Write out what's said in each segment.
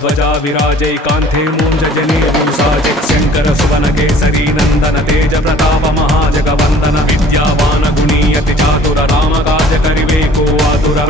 ध्वजा विराजै कान्थे मूं जजने पुंसाजै शङ्कर सुवनकेसरी नन्दन तेज प्रताप महाजगवन्दन विद्यावान गुणीयति चातुर रामकाज करिवे को आतुर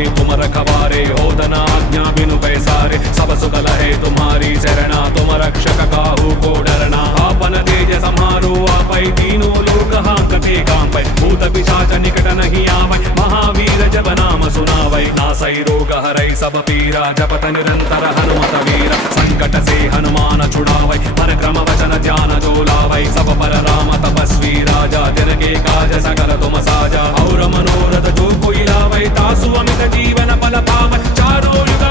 तुम्हारी तुम रखवारे हो तना आज्ञा बिनु पैसारे सब सुकल है तुम्हारी शरणा तुम रक्षक काहू को डरना आपन तेज समारो आपै तीनों लोक हाकते काम पै भूत पिशाच निकट नहीं आवै महावीर जब नाम सुनावै नासै रोग हरै सब पीरा जपत निरंतर हनुमत वीर संकट से हनुमान छुड़ावै परक्रम वचन ध्यान जो लावै सब पर राम तपस्वी राजा तिनके काज सकल तुम साजा और मनोरथ जो कोई लावै तासु अमित జీవన బల భావ చారోయుగ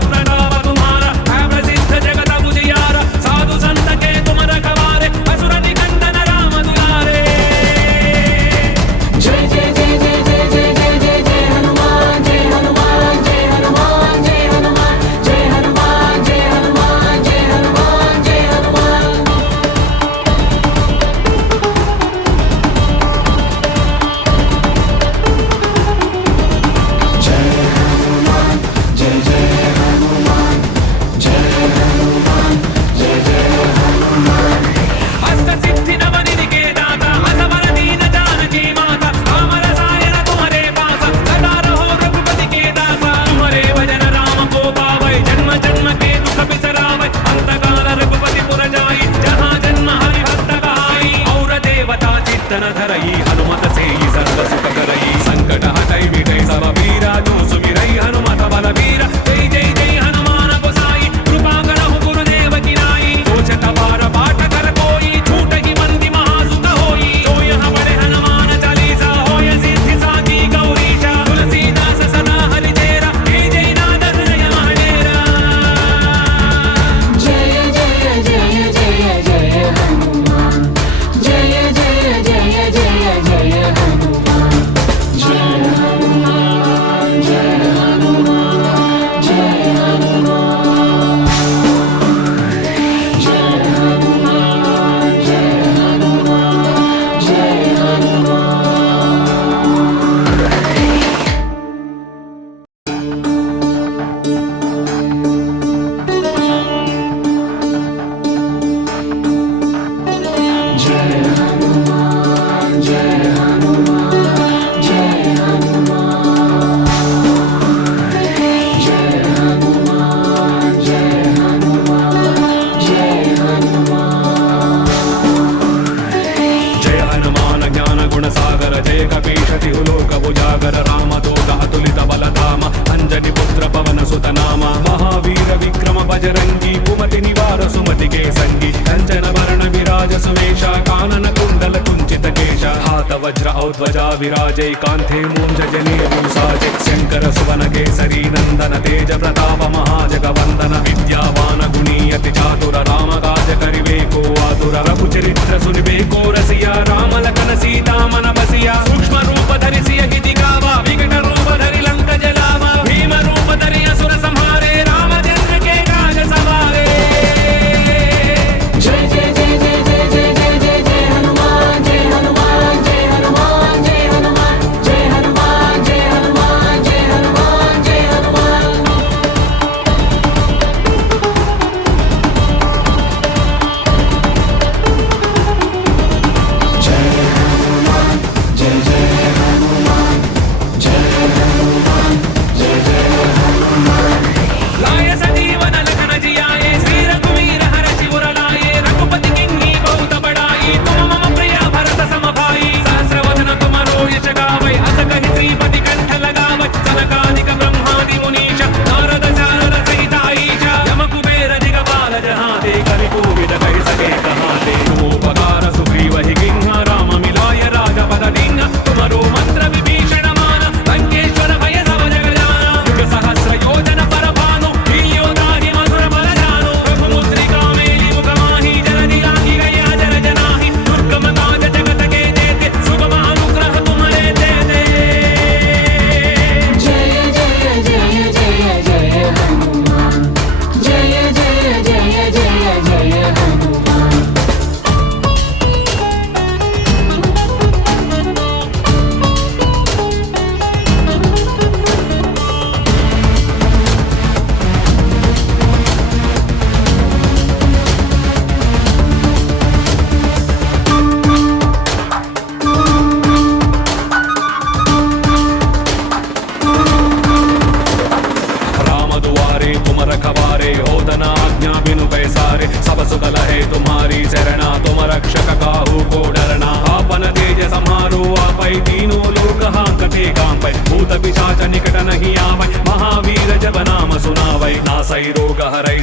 वज्र औध्वजा विराजै कान्थे मूं जजने पुंसाजै शङ्कर सुवन केसरी नन्दन तेज प्रताप महाजगवन्दन विद्यावान गुणीयति चातुर रामकाज करिवेको आतुर रघुचरित्र सुनिवेको रसिया रामल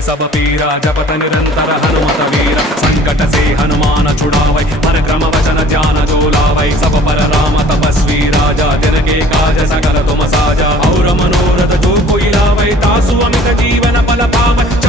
सब पीरा जपत निरंतर हनुमत वीर संकट से हनुमान छुड़ावै परक्रम वचन ध्यान जो लावै सब पर राम तपस्वी राजा दिन के काज सकल तुम साजा और मनोरथ जो कोई लावै तासु अमित जीवन बल पावै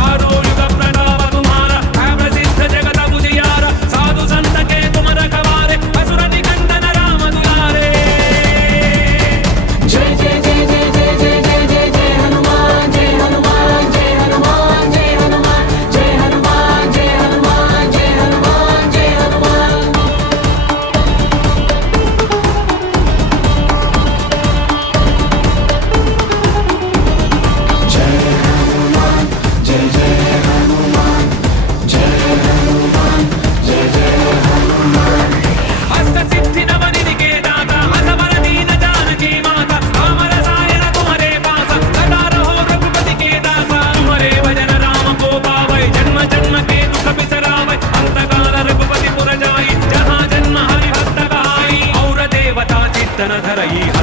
ったらたらいい